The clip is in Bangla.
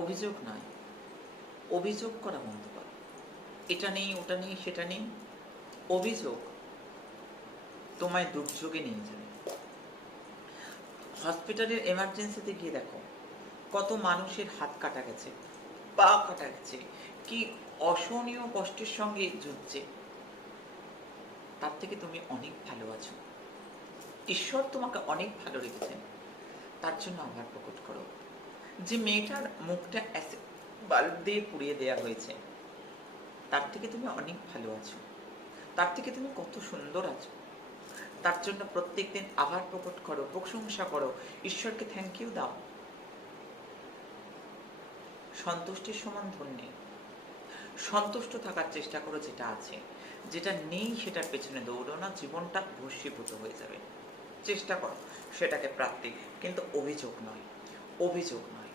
অভিযোগ নয়, অভিযোগ করা বন্ধ করো। এটা নেই, ওটা নেই, সেটা নেই। অভিযোগ তোমায় দুর্যোগে নিয়ে যাবে। হসপিটালের এমার্জেন্সিতে গিয়ে দেখো কত মানুষের হাত কাটা গেছে, পা কাটা গেছে, কি অসহনীয় কষ্টের সঙ্গে যুঝছে। তার থেকে তুমি অনেক ভালো আছো, ঈশ্বর তোমাকে অনেক ভালো রেখেছেন। তার জন্য আবার প্রকট করো। যে মেয়েটার মুখটা বাল্ব দিয়ে পুড়িয়ে দেওয়া হয়েছে, তার থেকে তুমি অনেক ভালো আছো, তার থেকে তুমি কত সুন্দর আছো। তার জন্য প্রত্যেকদিন আবার প্রকট করো, প্রশংসা করো, ঈশ্বরকে থ্যাংক ইউ দাও। সন্তুষ্টির সমান ধন নেই। সন্তুষ্ট থাকার চেষ্টা করো যেটা আছে, যেটা নেই সেটার পেছনে দৌড়ো না, জীবনটা ভস্মীভূত হয়ে যাবে। চেষ্টা করো সেটাকে প্রাপ্তি, কিন্তু অভিযোগ নয়, অভিযোগ নয়।